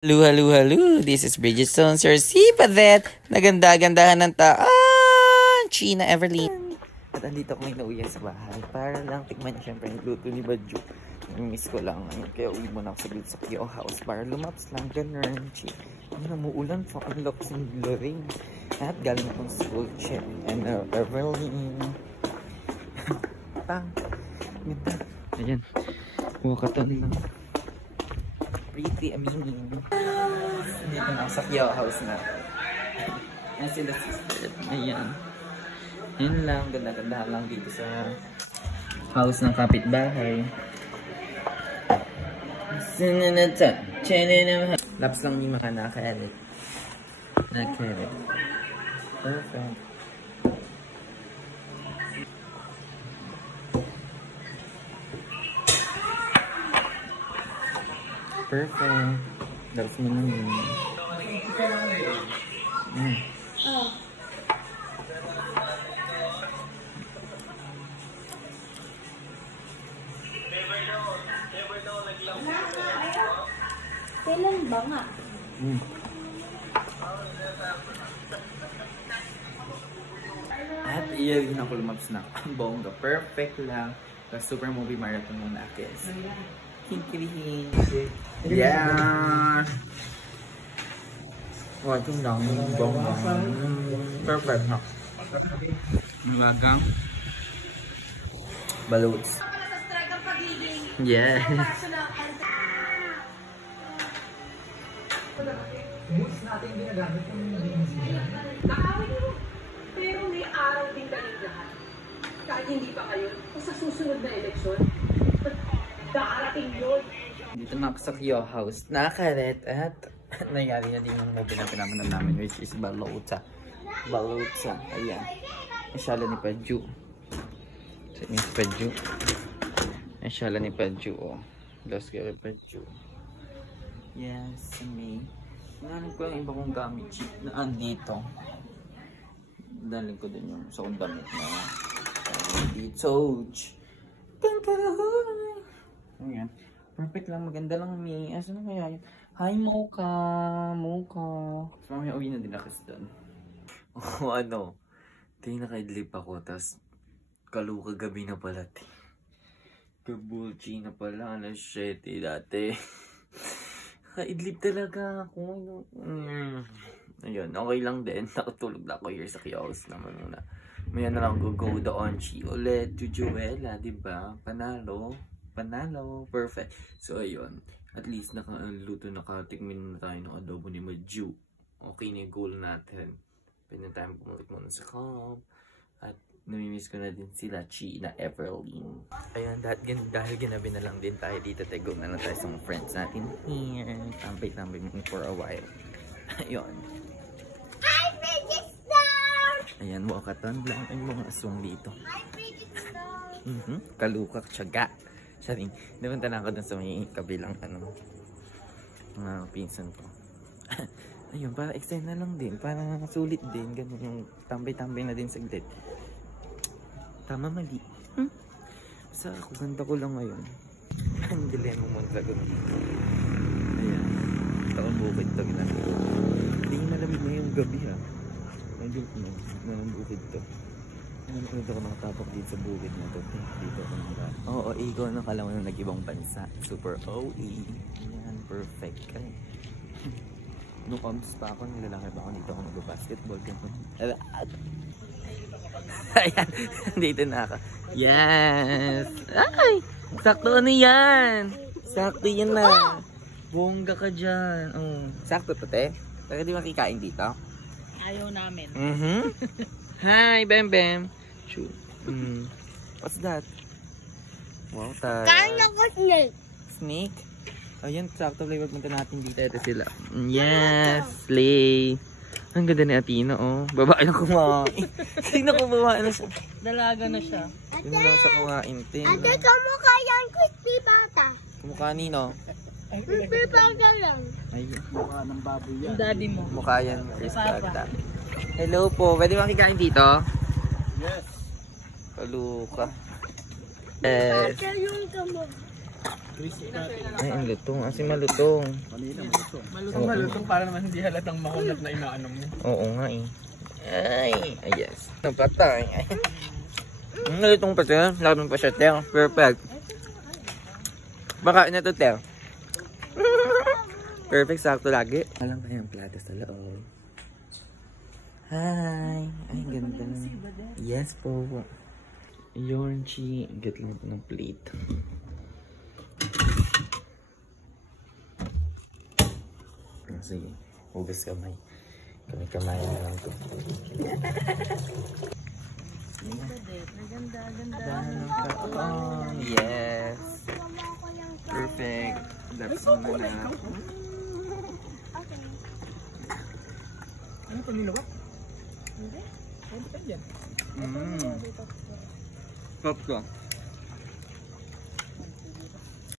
Hello, hello, hello. This is Bridgestone, Sir Sipadet. Naganda-gandahan ng taan. China Everlyn. At andito ko ngayon nauwi sa bahay para lang tikman niya siyempre yung luto ni Badju. Miss ko lang. Kaya uwi muna ako sa Kyo House para lumaps lang. Ganun. Ano na muulan pa. Ang lakas ng blurring. At galing akong school check. And Everlyn. Tang. Ganda. Ayan. Wakatan lang. Pretty amazing. Dito na sa Kyo House na. Yan sila sister. Ayan. Yun lang. Ganda-gandahan lang dito sa house ng kapitbahay. Laps lang yung mga naka-edit. Naka-edit. Perfect. Perfect. Laps mo lang yun. Kailan ba nga? At iyan ako lumaps na bongga. Perfect lang. The super movie marathon mo na akis. Hinkiling. Yeah! Oh, ito lang. Bongga. Perfect ha. Malagang ballots. Yeah. Moves natin ginagamit yung Nakawin mo. Pero may araw din kayong lahat. Kahit hindi pa kayo, o sa susunod na eleksyon, darating yun. Dito na ako sa Kyo House. Nakaret at nangyari na din yung movie na pinamanan namin which is Balota. Balota. Ayan. Nasyala ni Padju. So, yung Padju. Nasyala ni Padju. Oh. Lost girl Padju. Yes, me. Nanin ko yung iba kong gamit cheap na andito. Daling ko din yung sa kong damit na dito. Ayan. Perfect lang. Maganda lang me. Asa na kaya yun? Hi Mocha! Mocha! So mamaya uwi na din ako doon. Oh ano? Tingin nakaidlip ako. Tapos kaluka gabi na pala. Kabulchi na pala. Alas 7 dati. Kaidlip talaga ako. Ayun, okay lang din. Nakatulog na ako here sa Kyo House naman muna. Maya na lang go the onchi ulit to Joella, diba? Panalo. Panalo. Perfect. So, ayun. At least nakaluto, nakatikmin na tayo ng adobo ni Badju. Okay na yung goal natin. Pwede na tayo bumalik muna sa camp. At namimiss ko na din sila China Everlyn. Ayun, dahil ginabi na lang din tayo dito. Tego na lang tayo sa mga friends natin here. Tambay-tambay mo for a while. Ayun. Hi, Bridgestone! Ayan, wakatan lang ang mga aswang dito. Hi, Bridgestone! Kalukak, tiyaga. Saring, napunta na ako dun sa may kabilang mga pinsan ko. Ayun, para extend na lang din. Para sulit din. Ganun yung tambay-tambay na din saglit. Tama, mali. Sa ako, ganda ko lang ngayon. Ang dilema mo sa ganun. Ayan. Taon bukid to. Hindi nalamig na yung gabi ha. Ayun na yung bukid to. Ayun ako nakatapak dito sa bukid na to. Dito ako nakatapak. Oo, ikaw nakala mo na nag-ibang bansa. Super OE. Ayan, perfect. Kaya. Nung comes pa ako, nilalaki pa ako dito ako mag-basketball. Ayan, dito na ako. Yes! Ay! Sakto ano yan? Sakto yan na. Bongga ka dyan. Sakto to, te. Pwede di makikain dito? Ayaw namin. Hi, Bem Bem. Shoot. What's that? Wow, tayo. Kain ako snake. Snake? Ayan, sakto flavor. Punta natin dito. Ito sila. Yes, slay. Ang ganda ni Atina, oh. Babae na kumain. Sino kumain na siya? Dalaga na siya. Sino lang siya kumain? Ate, kamukha yan crispy bata. Mukha nino? Crispy bata lang. Ay, mukha ng baboy yan. Yung daddy mo. mukha yan. Papa. Hello po. Pwede makikain dito? Yes. Kaluka. Bata yung kamukha. Crispy natin. Ay, ang lutong. Kasi malutong. Kanina malito. Malutong para naman hindi halatang makunat na inaano mo. Oo nga eh. Ay, yes. Napatay. Ang malutong pa siya. Laban pa siya, Ter. Perfect. Baka na to, Ter. Perfect, sakto lagi. Walang kayang plato sa loob. Hi! Ay, ganda. Yes po. Yornchi, get lang ng plate. Sige, hugas kamay. Kamay na lang to. Oh, yes. Perfect. That's naman na. Ano pa nilawak? Hindi. Pwede ka dyan. Stop ko.